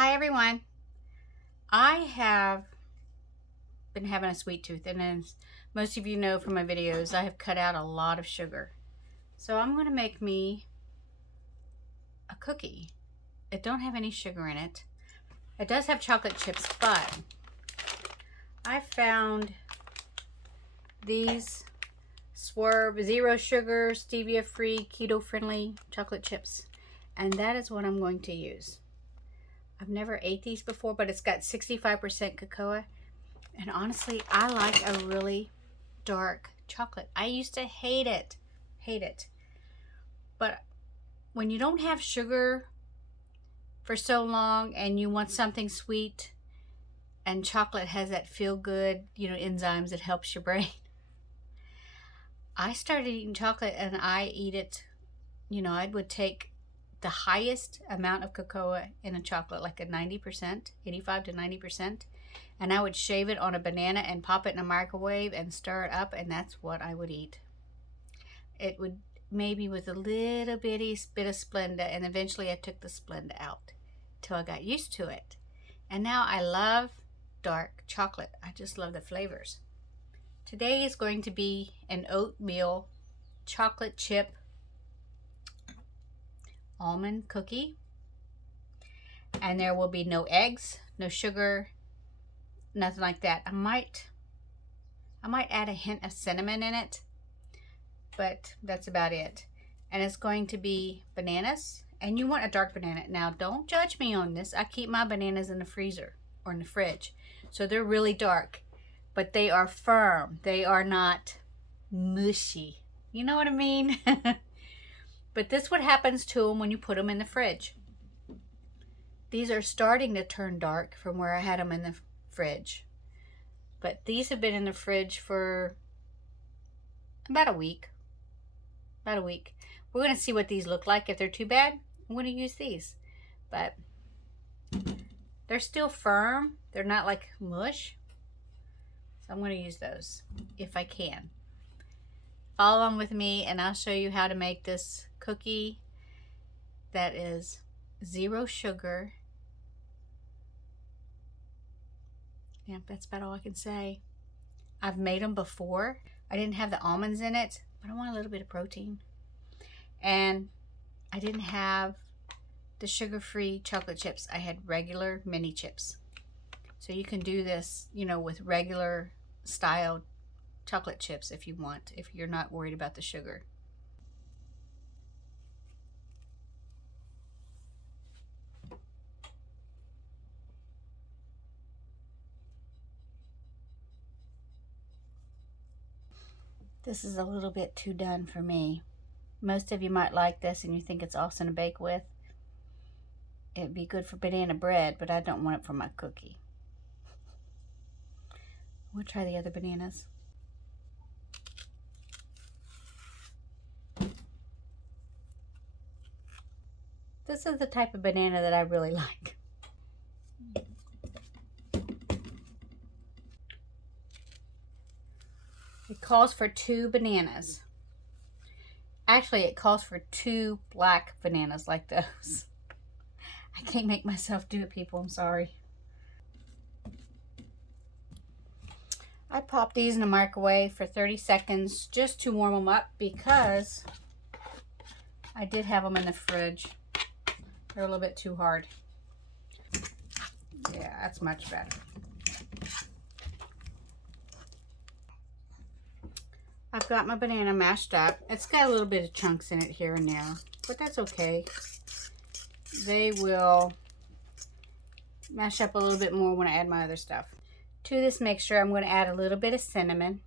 Hi everyone. I have been having a sweet tooth, and as most of you know from my videos, I have cut out a lot of sugar. So I'm going to make me a cookie. It don't have any sugar in it. It does have chocolate chips, but I found these Swerve zero sugar, stevia free, keto friendly chocolate chips, and that is what I'm going to use. I've never ate these before, but it's got 65% cocoa. And honestly, I like a really dark chocolate. I used to hate it. But when you don't have sugar for so long and you want something sweet, and chocolate has that feel good, enzymes that helps your brain. I started eating chocolate and I eat it, I would take the highest amount of cocoa in a chocolate, like a 90%, 85 to 90%. And I would shave it on a banana and pop it in a microwave and stir it up, and that's what I would eat. It would maybe with a little bitty bit of Splenda, and eventually I took the Splenda out till I got used to it. And now I love dark chocolate. I just love the flavors. Today is going to be an oatmeal chocolate chip almond cookie, and there will be no eggs, no sugar, nothing like that. I might add a hint of cinnamon in it, but that's about it. And it's going to be bananas, and you want a dark banana. Now don't judge me on this. I keep my bananas in the freezer or in the fridge, so they're really dark, but they are firm. They are not mushy. You know what I mean? But this is what happens to them when you put them in the fridge. These are starting to turn dark from where I had them in the fridge. But these have been in the fridge for about a week. We're going to see what these look like. If they're too bad, I'm going to use these. But they're still firm. They're not like mush. So I'm going to use those if I can. Follow along with me and I'll show you how to make this cookie that is zero sugar. Yeah, that's about all I can say. I've made them before. I didn't have the almonds in it, but I want a little bit of protein. And I didn't have the sugar-free chocolate chips. I had regular mini chips. So you can do this, with regular style chocolate chips if you want, if you're not worried about the sugar. This is a little bit too done for me. Most of you might like this and you think it's awesome to bake with. It'd be good for banana bread, but I don't want it for my cookie. We'll try the other bananas. This is the type of banana that I really like. It calls for 2 bananas. Actually, it calls for 2 black bananas like those. I can't make myself do it, people. I'm sorry. I popped these in the microwave for 30 seconds just to warm them up because I did have them in the fridge. They're a little bit too hard. Yeah, that's much better. I've got my banana mashed up. It's got a little bit of chunks in it here and there, but that's okay. They will mash up a little bit more when I add my other stuff. To this mixture, I'm going to add a little bit of cinnamon.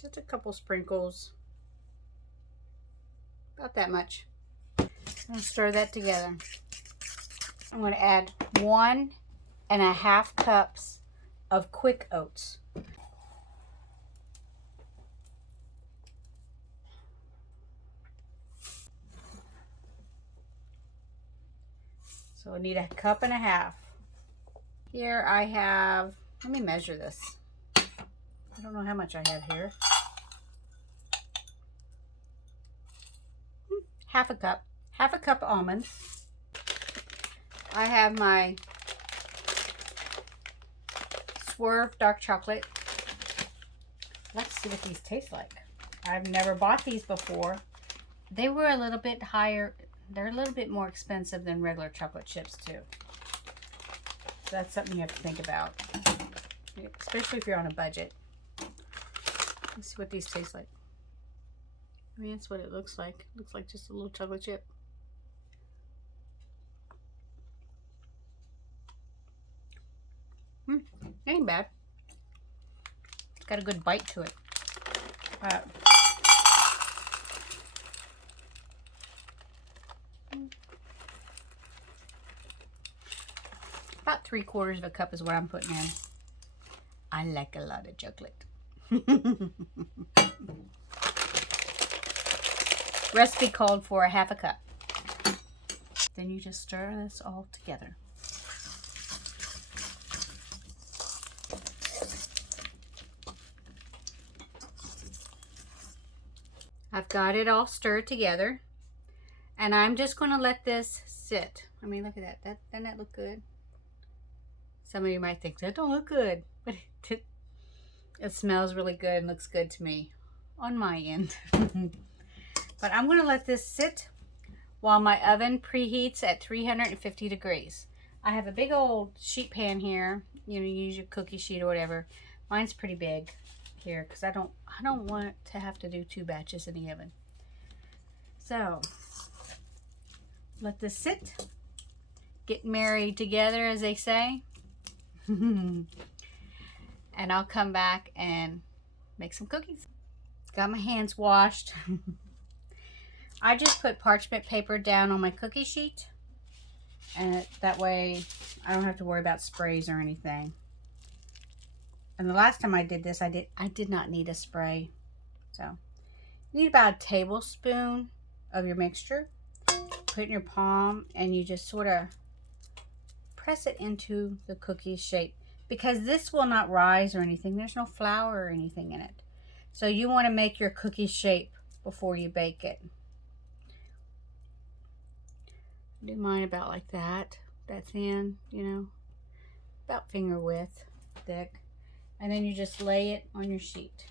Just a couple sprinkles. About that much. I'm going to stir that together. I'm going to add 1.5 cups of quick oats. So I need 1.5 cups. Here I have, let me measure this. I don't know how much I have here. 1/2 cup. 1/2 cup almonds. I have my were dark chocolate. Let's see what these taste like. I've never bought these before. They were a little bit higher. They're a little bit more expensive than regular chocolate chips too. So that's something you have to think about, especially if you're on a budget. Let's see what these taste like. I mean, that's what it looks like. It looks like just a little chocolate chip. Ain't bad. It's got a good bite to it. About 3/4 of a cup is what I'm putting in. I like a lot of chocolate. Recipe called for 1/2 cup. Then you just stir this all together. I've got it all stirred together, and I'm just going to let this sit. I mean, look at that. Doesn't that look good? Some of you might think that don't look good, but it smells really good and looks good to me on my end. But I'm going to let this sit while my oven preheats at 350 degrees. I have a big old sheet pan here. You know, you use your cookie sheet or whatever. Mine's pretty big here because I don't want to have to do 2 batches in the oven. So let this sit, get married together, as they say. And I'll come back and make some cookies. Got my hands washed. I just put parchment paper down on my cookie sheet, and that way I don't have to worry about sprays or anything. And the last time I did this, I did not need a spray. So you need about a tablespoon of your mixture. Put it in your palm, and you just sort of press it into the cookie shape, because this will not rise or anything. There's no flour or anything in it. So you want to make your cookie shape before you bake it. Do mine about like that thin, you know, about finger width thick. And then you just lay it on your sheet.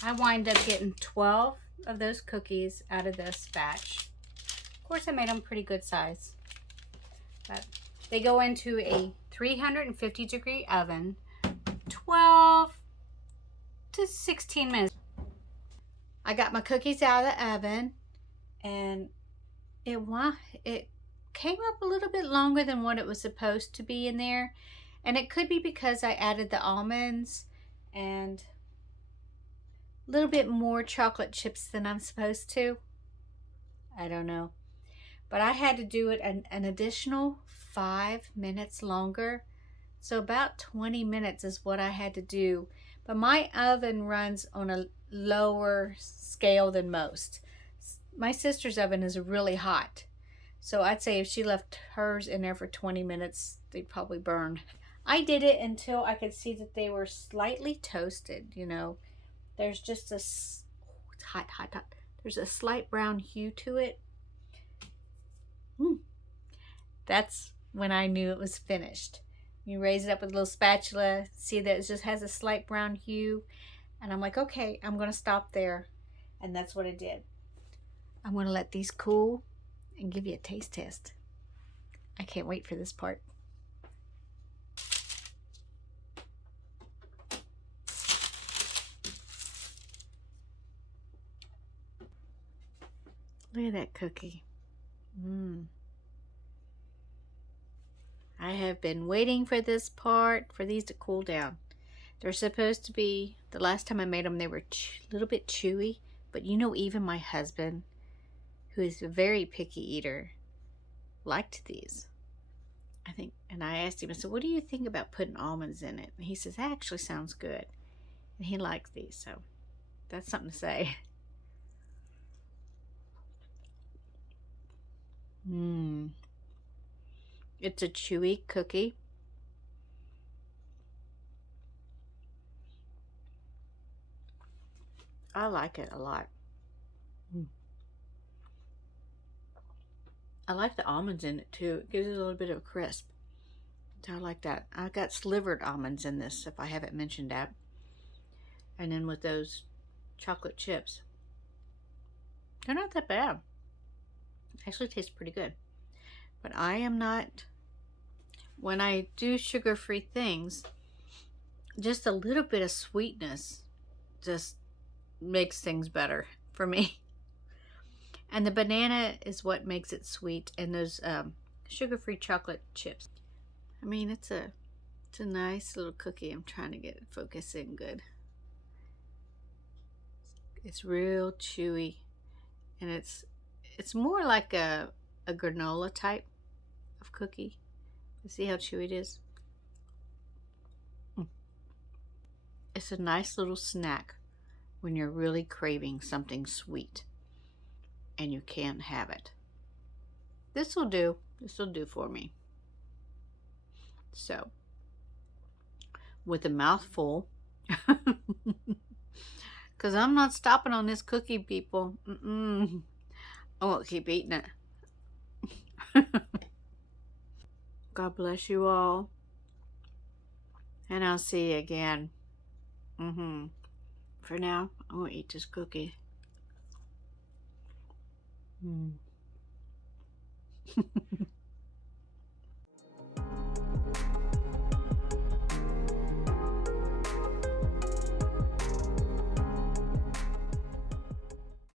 I wind up getting 12 of those cookies out of this batch. Of course, I made them pretty good size. But they go into a 350 degree oven, 12 to 16 minutes. I got my cookies out of the oven, and it came up a little bit longer than what it was supposed to be in there. And it could be because I added the almonds and a little bit more chocolate chips than I'm supposed to. I don't know. But I had to do it an additional 5 minutes longer. So about 20 minutes is what I had to do. But my oven runs on a lower scale than most. My sister's oven is really hot. So I'd say if she left hers in there for 20 minutes, they'd probably burn. I did it until I could see that they were slightly toasted, you know. There's just it's hot. There's a slight brown hue to it. That's when I knew it was finished. You raise it up with a little spatula, see that it just has a slight brown hue. And I'm like, okay, I'm going to stop there. And that's what I did. I'm going to let these cool and give you a taste test. I can't wait for this part. Look at that cookie. I have been waiting for this part, for these to cool down. They're supposed to be, the last time I made them, they were a little bit chewy. But you know, even my husband, who is a very picky eater, liked these. I think, and I asked him, I said, what do you think about putting almonds in it? And he says, that actually sounds good. And he likes these, so that's something to say. It's a chewy cookie. I like it a lot. I like the almonds in it too. It gives it a little bit of a crisp. I like that. I got slivered almonds in this, if I haven't mentioned that. And then with those chocolate chips. They're not that bad. Actually tastes pretty good. But I am not, when I do sugar-free things, just a little bit of sweetness just makes things better for me. And the banana is what makes it sweet, and those sugar-free chocolate chips. I mean, it's a nice little cookie. I'm trying to get it focusing good. It's real chewy, and it's more like a granola type of cookie. You see how chewy it is? It's a nice little snack when you're really craving something sweet and you can't have it. This will do. This will do for me. So, with a mouthful, because I'm not stopping on this cookie, people. I won't keep eating it. God bless you all. And I'll see you again. For now, I'm going to eat this cookie.